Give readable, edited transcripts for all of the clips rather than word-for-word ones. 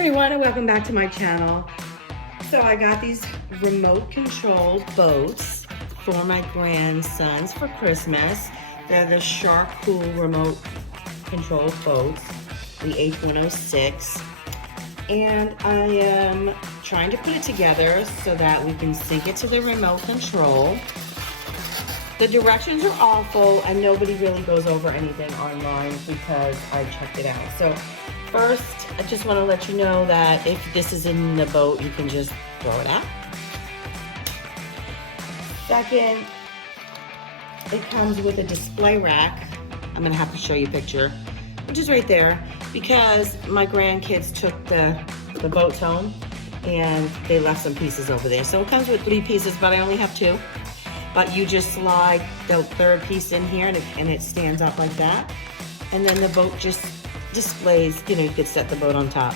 everyone, and welcome back to my channel. So I got these remote controlled boats for my grandsons for Christmas. They're the Sharkool remote controlled boats, the H106. And I am trying to put it together so that we can sync it to the remote control. The directions are awful and nobody really goes over anything online because I checked it out. So first, I just want to let you know that if this is in the boat, you can just throw it out. Second, it comes with a display rack. I'm going to have to show you a picture, which is right there, because my grandkids took the boats home and they left some pieces over there. So it comes with 3 pieces, but I only have 2. But you just slide the third piece in here and it stands up like that. And then the boat just displays, you could set the boat on top.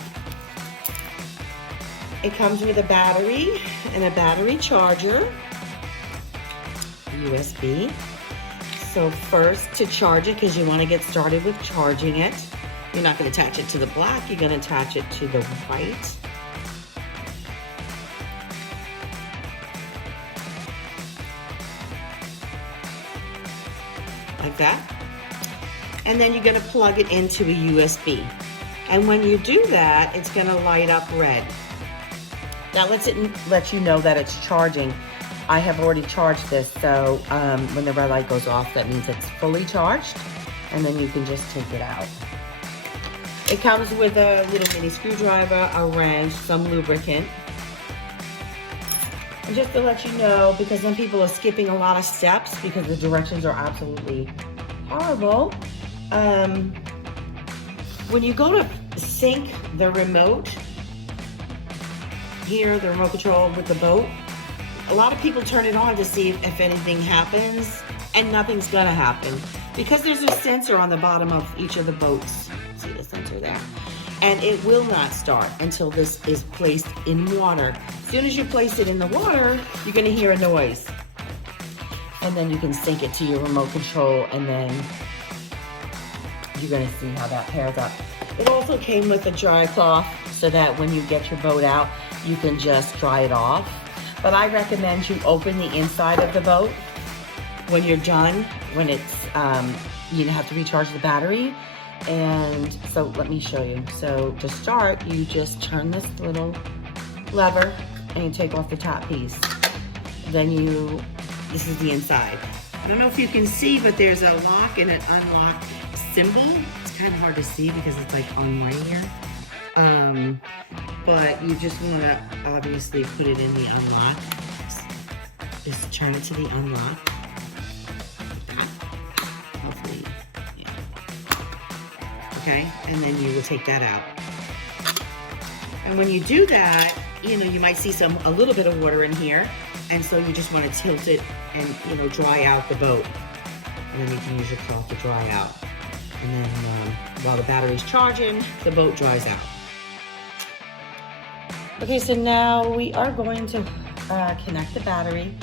It comes with a battery and a battery charger, USB. So first, to charge it, because you want to get started with charging it, you're not going to attach it to the black, you're going to attach it to the white. Like that. And then you're going to plug it into a USB. And when you do that, it's going to light up red. That lets you know that it's charging. I have already charged this, so when the red light goes off, that means it's fully charged, and then you can just take it out. It comes with a little mini screwdriver, a wrench, some lubricant. And just to let you know, because some people are skipping a lot of steps because the directions are absolutely horrible. When you go to sync the remote, here, the remote control with the boat, a lot of people turn it on to see if anything happens, and nothing's gonna happen because there's a sensor on the bottom of each of the boats. See the sensor there? And it will not start until this is placed in water. As soon as you place it in the water, you're gonna hear a noise. And then you can sync it to your remote control, and then you're gonna see how that pairs up. It also came with a dry cloth so that when you get your boat out, you can just dry it off. But I recommend you open the inside of the boat when you're done, when it's, you have to recharge the battery. And so let me show you. So to start, you just turn this little lever and you take off the top piece. Then this is the inside. I don't know if you can see, but there's a lock and an unlock symbol. It's kind of hard to see because it's like on my here. But you just want to obviously put it in the unlock. Just turn it to the unlock. Like that. Hopefully, yeah. Okay, and then you will take that out. And when you do that, you might see a little bit of water in here. And so you just want to tilt it and, dry out the boat. And then you can use your cloth to dry out. And then while the battery's charging, the boat dries out. Okay, so now we are going to connect the battery.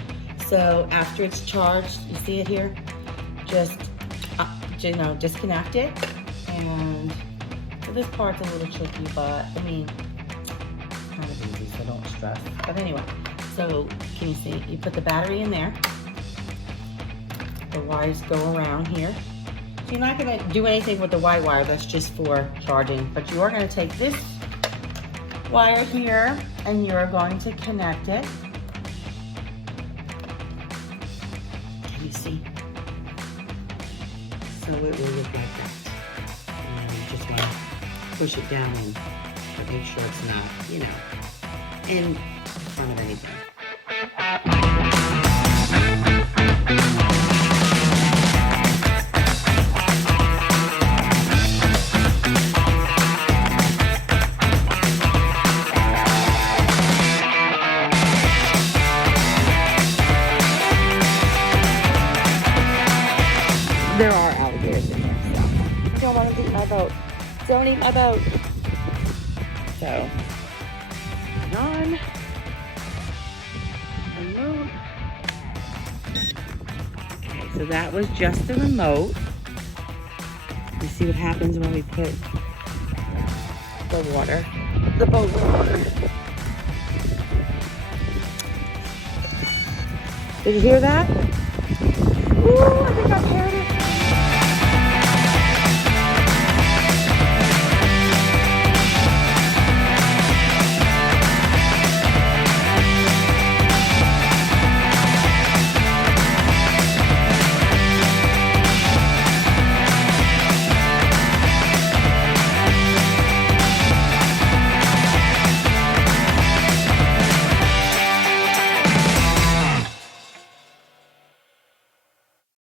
So after it's charged, you see it here? Just, disconnect it. And so this part's a little tricky, but I mean, it's kind of easy, so don't stress. But anyway, so can you see? You put the battery in there. The wires go around here. So you're not going to do anything with the white wire. That's just for charging. But you are going to take this wire here and you're going to connect it. Can you see? So it will look like that. And you just want to push it down and make sure it's not, in front of anything. There are alligators in there, so I don't want to eat my boat. Don't eat my boat. So, on. Remote. Okay, so that was just the remote. You see what happens when we put the water, the boat roar. Did you hear that? Ooh, I think I'm